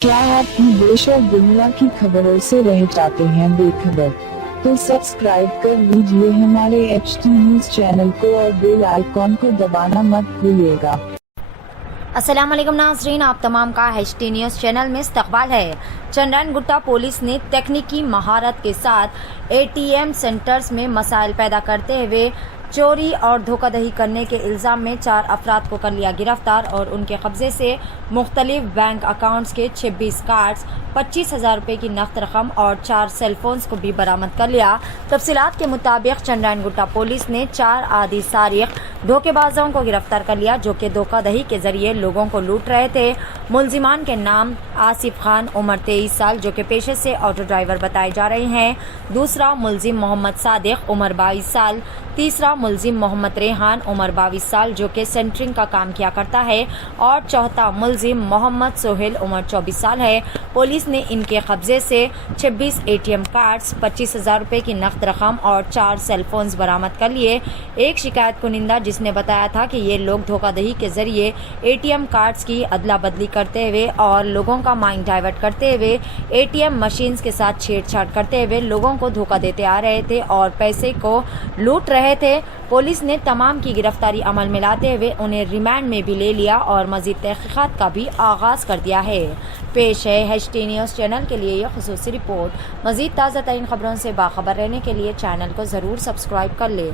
क्या आप देश और दुनिया की खबरों से रह जाते हैं बेखबर? तो सब्सक्राइब कर लीजिए हमारे HT न्यूज चैनल को और बेल आइकॉन को दबाना मत भूलिएगा। अस्सलाम वालेकुम नाज़रीन, आप तमाम का HT न्यूज़ चैनल में इस्तकबाल है। चंद्रायन गुट्टा पुलिस ने तकनीकी महारत के साथ ATM सेंटर्स में मसाइल पैदा करते हुए चोरी और धोखाधड़ी करने के इल्ज़ाम में 4 अफराद को कर लिया गिरफ्तार और उनके कब्जे से मुख्तलिफ बैंक अकाउंट्स के 26 कार्ड्स, 25,000 रुपये की नकद रकम और 4 सेलफोन्स को भी बरामद कर लिया। तफसीलात के मुताबिक चंद्रायन गुट्टा पुलिस ने 4 आदि सारिक धोखेबाजों को गिरफ्तार कर लिया जो कि धोखाधड़ी के जरिए लोगों को लूट रहे थे। मुलजिमान के नाम आसिफ खान, उम्र 23 साल, जो कि पेशे से ऑटो ड्राइवर बताए जा रहे हैं। दूसरा मुलजिम मोहम्मद सादिक, उम्र 22 साल। तीसरा मुलजिम मोहम्मद रेहान, उम्र 22 साल, जो कि सेंटरिंग का काम किया करता है। और चौथा मुलजिम मोहम्मद सोहेल, उम्र 24 साल है। पुलिस ने इनके कब्जे से 26 ATM कार्ड्स, 25,000 रुपये की नकद रकम और 4 सेलफोन्स बरामद कर लिए। एक शिकायत कुनिंदा जिसने बताया था कि ये लोग धोखाधड़ी के जरिए ATM कार्ड्स की अदला बदली करते हुए और लोगों का माइंड डाइवर्ट करते हुए ATM मशीन्स के साथ छेड़छाड़ करते हुए लोगों को धोखा देते आ रहे थे और पैसे को लूट रहे थे। पुलिस ने तमाम की गिरफ्तारी अमल में लाते हुए उन्हें रिमांड में भी ले लिया और मजीद तहकीकात का भी आगाज कर दिया है। पेश है HT न्यूज़ चैनल के लिए यह खुसूसी रिपोर्ट। मजीद ताज़ा तरीन खबरों से बाखबर रहने के लिए चैनल को ज़रूर सब्सक्राइब कर ले।